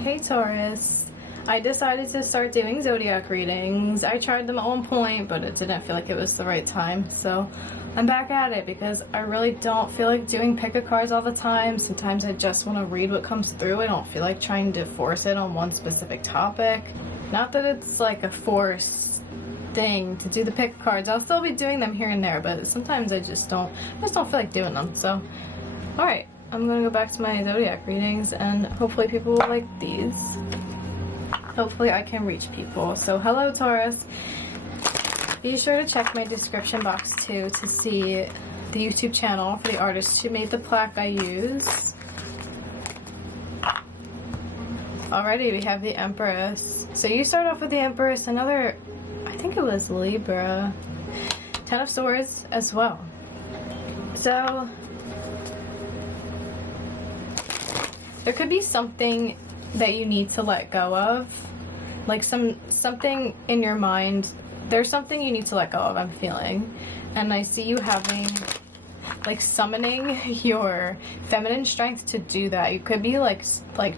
Hey Taurus, I decided to start doing zodiac readings. I tried them at one point, but it didn't feel like it was the right time, so I'm back at it because I really don't feel like doing pick-a-cards all the time. Sometimes I just want to read what comes through. I don't feel like trying to force it on one specific topic. Not that it's like a forced thing to do the pick-a-cards. I'll still be doing them here and there, but sometimes I just don't feel like doing them. So, alright. I'm gonna go back to my zodiac readings and hopefully people will like these. Hopefully I can reach people. So hello Taurus. Be sure to check my description box too to see the YouTube channel for the artist who made the plaque I use. Alrighty, we have the Empress. So you start off with the Empress, another, I think it was Libra. 10 of Swords as well. So there could be something that you need to let go of, like something in your mind. There's something you need to let go of, I'm feeling, and I see you having, like, summoning your feminine strength to do that. You could be like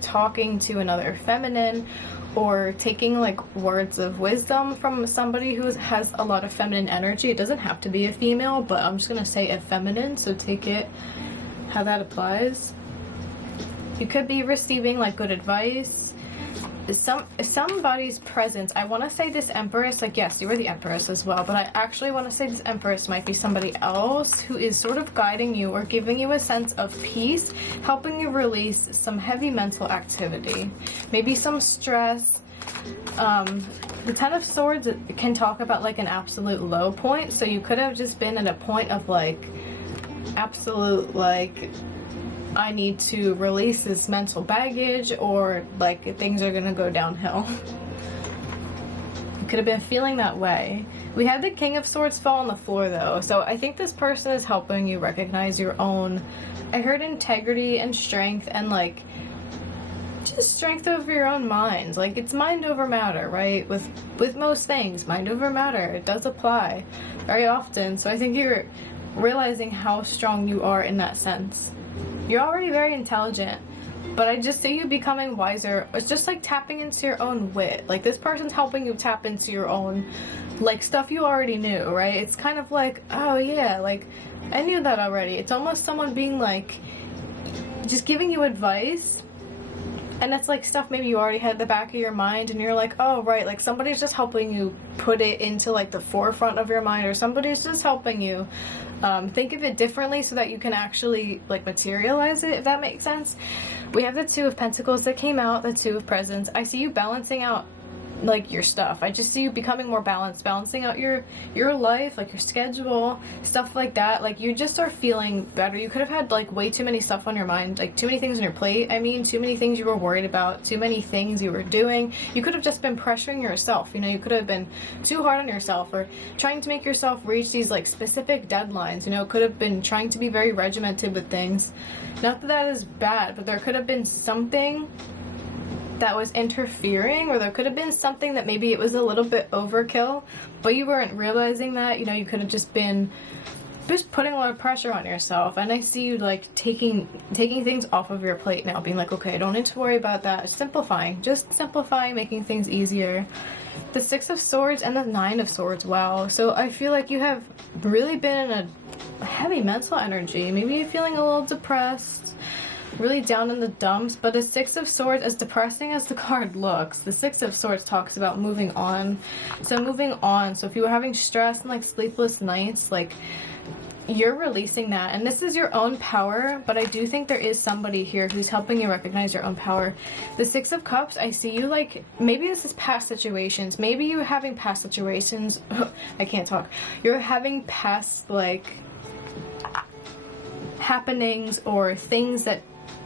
talking to another feminine, or taking like words of wisdom from somebody who has a lot of feminine energy. It doesn't have to be a female, but I'm just gonna say a feminine, so take it how that applies. You could be receiving like good advice. Somebody's presence. I want to say this Empress, like, yes, you were the Empress as well, but I actually want to say this Empress might be somebody else who is sort of guiding you or giving you a sense of peace, helping you release some heavy mental activity, maybe some stress. The 10 of Swords can talk about like an absolute low point, so you could have just been at a point of like absolute like, I need to release this mental baggage, or like things are gonna go downhill. You could have been feeling that way. We had the King of Swords fall on the floor though, so I think this person is helping you recognize your own, I heard integrity and strength, and like just strength over your own mind. Like, it's mind over matter, right? With most things, mind over matter, it does apply very often. So I think you're realizing how strong you are in that sense. You're already very intelligent, but I just see you becoming wiser. It's just like tapping into your own wit. Like, this person's helping you tap into your own, like, stuff you already knew, right? It's kind of like, oh yeah, like, I knew that already. It's almost someone being like, just giving you advice, and it's like stuff maybe you already had at the back of your mind, and you're like, oh right, like somebody's just helping you put it into like the forefront of your mind, or somebody's just helping you think of it differently so that you can actually like materialize it, if that makes sense. We have the Two of Pentacles that came out, the Two of Presents. I see you balancing out like your stuff. I just see you becoming more balanced, balancing out your life, like your schedule, stuff like that. Like, you just are feeling better. You could have had like way too many stuff on your mind, like too many things on your plate. I mean, too many things you were worried about, too many things you were doing. You could have just been pressuring yourself, you know. You could have been too hard on yourself, or trying to make yourself reach these like specific deadlines, you know. Could have been trying to be very regimented with things. Not that that is bad, but there could have been something that was interfering, or there could have been something that maybe it was a little bit overkill, but you weren't realizing that, you know. You could have just been putting a lot of pressure on yourself, and I see you like taking things off of your plate now, being like, okay, I don't need to worry about that. Just simplifying, making things easier. The Six of Swords and the Nine of Swords. Wow. So I feel like you have really been in a heavy mental energy. Maybe you're feeling a little depressed, really down in the dumps. But the Six of Swords, as depressing as the card looks, the Six of Swords talks about moving on. So moving on. So if you were having stress and like sleepless nights, like, you're releasing that, and this is your own power. But I do think there is somebody here who's helping you recognize your own power. The Six of Cups, I see you like, maybe this is past situations, maybe you're having past situations I can't talk. You're having past like happenings or things that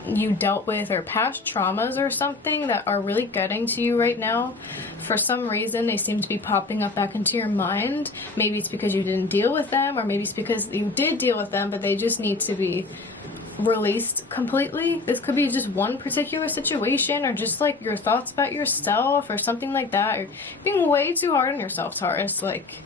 you dealt with, or past traumas or something that are really getting to you right now. For some reason they seem to be popping up back into your mind. Maybe it's because you didn't deal with them, or maybe it's because you did deal with them but they just need to be released completely. This could be just one particular situation, or just like your thoughts about yourself or something like that, or being way too hard on yourself, Taurus. Like,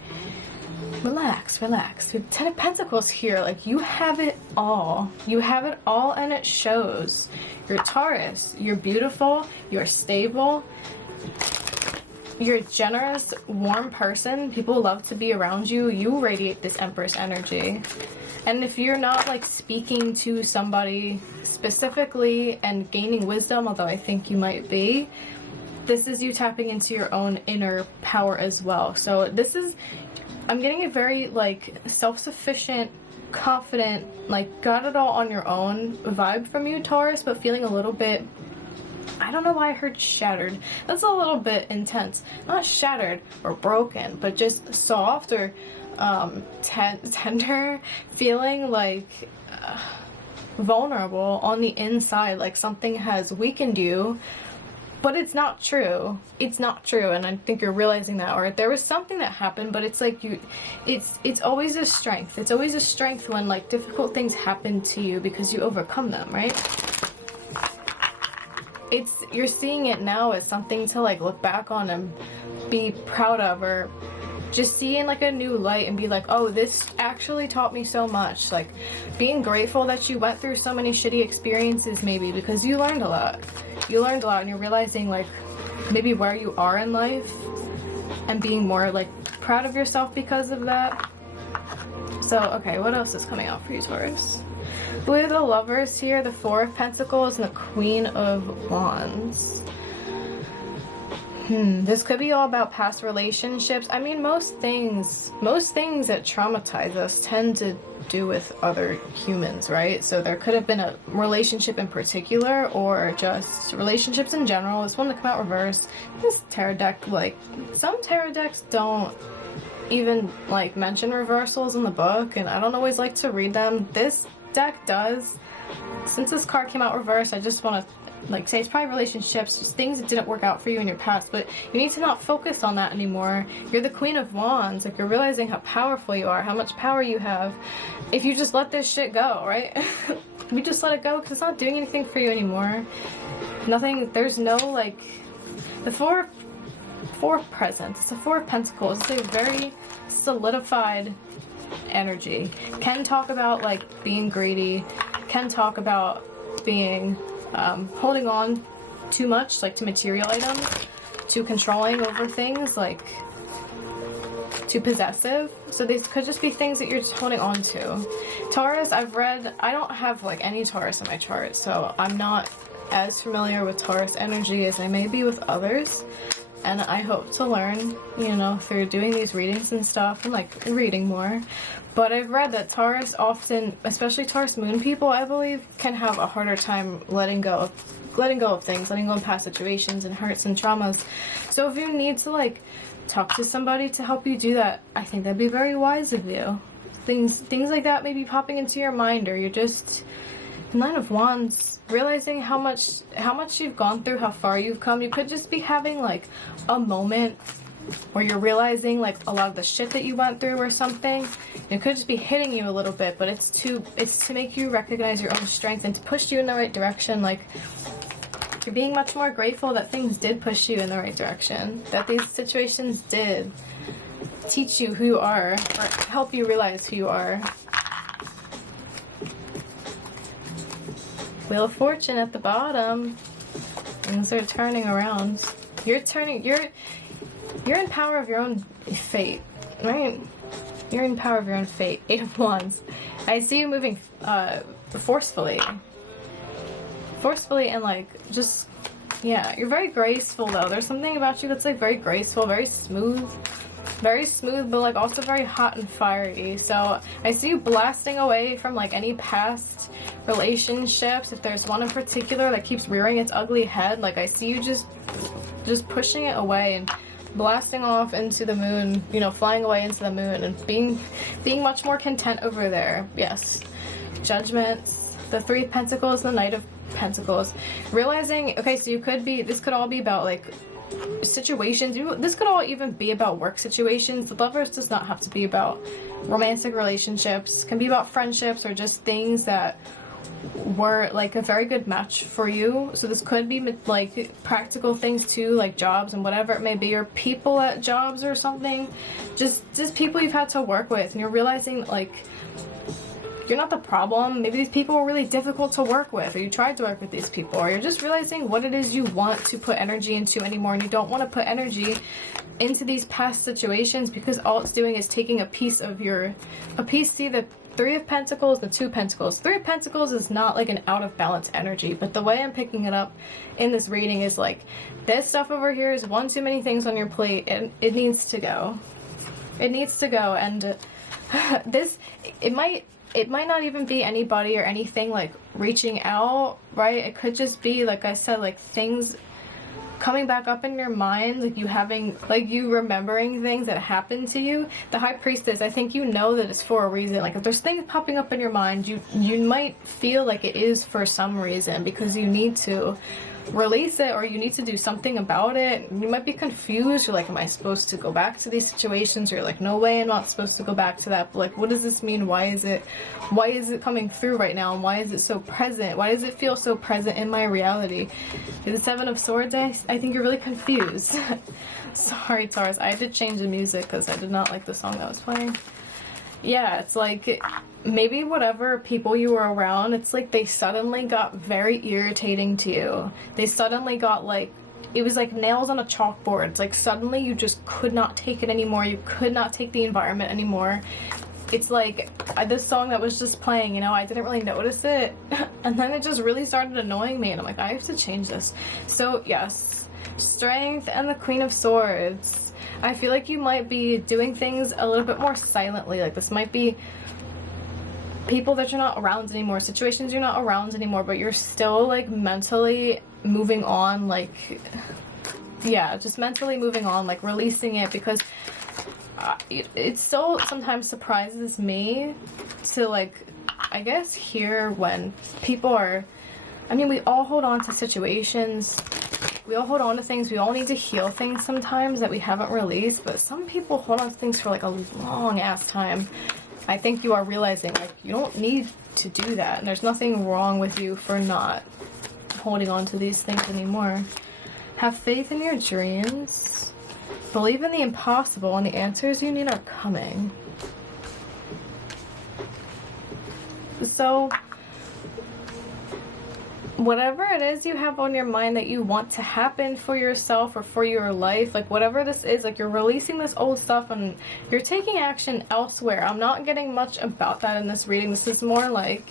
Relax, relax. With Ten of Pentacles here, like, you have it all. You have it all, and it shows. You're Taurus. You're beautiful. You're stable. You're a generous, warm person. People love to be around you. You radiate this Empress energy. And if you're not, like, speaking to somebody specifically and gaining wisdom, although I think you might be, this is you tapping into your own inner power as well. So this is, I'm getting a very, like, self-sufficient, confident, like, got it all on your own vibe from you, Taurus, but feeling a little bit, I don't know why I heard shattered. That's a little bit intense. Not shattered or broken, but just soft or tender, feeling like vulnerable on the inside, like something has weakened you. But it's not true. It's not true, and I think you're realizing that. Or there was something that happened, but it's like it's always a strength. It's always a strength when, like, difficult things happen to you because you overcome them, right? You're seeing it now as something to, like, look back on and be proud of, or just see in, like, a new light and be like, oh, this actually taught me so much. Like, being grateful that you went through so many shitty experiences, maybe, because you learned a lot. You learned a lot, and you're realizing, like, maybe where you are in life and being more, like, proud of yourself because of that. So, okay, what else is coming out for you, Taurus? With the Lovers here, the Four of Pentacles, and the Queen of Wands. This could be all about past relationships. I mean, most things that traumatize us tend to do with other humans, right? So there could have been a relationship in particular, or just relationships in general. This one to come out reverse. This tarot deck, like, some tarot decks don't even, like, mention reversals in the book, and I don't always like to read them. This deck does. Since this card came out reverse, I just want to, like, say it's probably relationships, just things that didn't work out for you in your past, but you need to not focus on that anymore. You're the Queen of Wands. Like, you're realizing how powerful you are, how much power you have if you just let this shit go, right? You just let it go because it's not doing anything for you anymore. Nothing, there's no, like, the Four of Presents, it's the Four of Pentacles. It's a very solidified energy. Can talk about, like, being greedy, can talk about being holding on too much, like, to material items, too controlling over things, like, too possessive. So these could just be things that you're just holding on to. Taurus, I've read, I don't have, like, any Taurus in my chart, so I'm not as familiar with Taurus energy as I may be with others. And I hope to learn, you know, through doing these readings and stuff, and, like, reading more. But I've read that Taurus often, especially Taurus moon people, I believe, can have a harder time letting go of things, letting go of past situations and hurts and traumas. So if you need to, like, talk to somebody to help you do that, I think that'd be very wise of you. Things like that may be popping into your mind, or you're just, Nine of Wands, realizing how much you've gone through, how far you've come. You could just be having, like, a moment where you're realizing, like, a lot of the shit that you went through or something. It could just be hitting you a little bit, but it's to make you recognize your own strength and to push you in the right direction. Like, you're being much more grateful that things did push you in the right direction, that these situations did teach you who you are, or help you realize who you are. Wheel of Fortune at the bottom. Things are turning around. You're in power of your own fate, right? You're in power of your own fate. Eight of Wands. I see you moving forcefully, and, like, just, yeah, you're very graceful, though. There's something about you that's, like, very graceful, very smooth, but, like, also very hot and fiery. So I see you blasting away from, like, any past relationships. If there's one in particular that keeps rearing its ugly head, like, I see you just pushing it away and blasting off into the moon, you know, flying away into the moon and being much more content over there. Yes. Judgments, the Three of Pentacles, the Knight of Pentacles. Realizing, okay, so this could all be about, like, situations. This could all even be about work situations. The Lovers does not have to be about romantic relationships. It can be about friendships or just things that were like a very good match for you. So this could be like practical things too, like jobs and whatever it may be, or people at jobs or something. Just people you've had to work with, and you're realizing like you're not the problem. Maybe these people were really difficult to work with, or you tried to work with these people, or you're just realizing what it is you want to put energy into anymore, and you don't want to put energy into these past situations because all it's doing is taking a piece. See the Three of Pentacles, the Two of Pentacles. Three of Pentacles is not like an out of balance energy, but the way I'm picking it up in this reading is like, this stuff over here is one too many things on your plate, and it needs to go. It needs to go, and it might not even be anybody or anything like reaching out, right? It could just be, like I said, like things coming back up in your mind, like you remembering things that happened to you. The High Priestess, I think you know that it's for a reason. Like if there's things popping up in your mind, you might feel like it is for some reason, because you need to release it, or you need to do something about it. You might be confused. You're like, am I supposed to go back to these situations? Or you're like, no way, I'm not supposed to go back to that. But like, what does this mean? Why is it coming through right now? And why is it so present? Why does it feel so present in my reality? The Seven of Swords, I think you're really confused. Sorry, Taurus, I had to change the music because I did not like the song that was playing. Yeah, it's like maybe whatever people you were around, it's like they suddenly got very irritating to you. They suddenly got like, it was like nails on a chalkboard. It's like suddenly you just could not take it anymore. You could not take the environment anymore. It's like this song that was just playing, you know, I didn't really notice it. And then it just really started annoying me. And I'm like, I have to change this. So yes, Strength and the Queen of Swords. I feel like you might be doing things a little bit more silently. Like this might be people that you're not around anymore, situations you're not around anymore, but you're still like mentally moving on, like, yeah, just mentally moving on, like releasing it, because it so sometimes surprises me to like, I guess, hear when people are, I mean, we all hold on to situations. We all hold on to things. We all need to heal things sometimes that we haven't released, but some people hold on to things for like a long ass time. I think you are realizing like you don't need to do that, and there's nothing wrong with you for not holding on to these things anymore. Have faith in your dreams. Believe in the impossible, and the answers you need are coming. So whatever it is you have on your mind that you want to happen for yourself or for your life, like whatever this is, like you're releasing this old stuff and you're taking action elsewhere. I'm not getting much about that in this reading. This is more like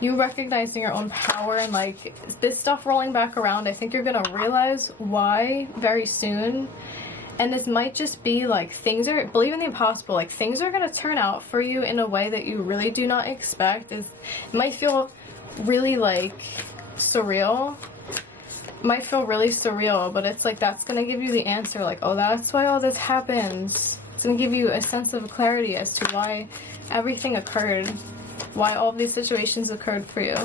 you recognizing your own power and like this stuff rolling back around. I think you're gonna realize why very soon. And this might just be like things are, believe in the impossible, like things are gonna turn out for you in a way that you really do not expect. It might feel really like surreal, might feel really surreal, but it's like that's gonna give you the answer, like, oh, that's why all this happens. It's gonna give you a sense of clarity as to why everything occurred, why all of these situations occurred for you,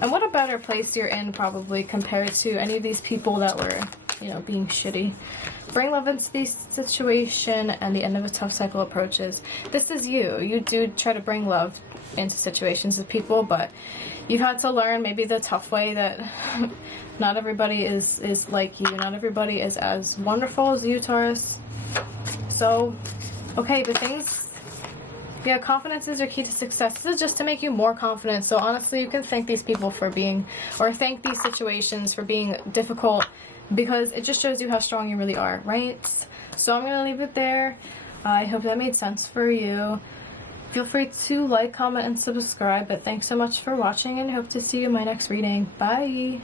and what a better place you're in probably compared to any of these people that were, you know, being shitty. Bring love into this situation, and the end of a tough cycle approaches. This is you. You do try to bring love into situations with people, but you've had to learn maybe the tough way that not everybody is like you. Not everybody is as wonderful as you, Taurus. So, okay, but things, yeah, confidence is your key to success. This is just to make you more confident. So honestly, you can thank these people for being, or thank these situations for being difficult, because it just shows you how strong you really are, right? So I'm gonna leave it there. I hope that made sense for you. Feel free to like, comment, and subscribe, but thanks so much for watching, and hope to see you in my next reading. Bye!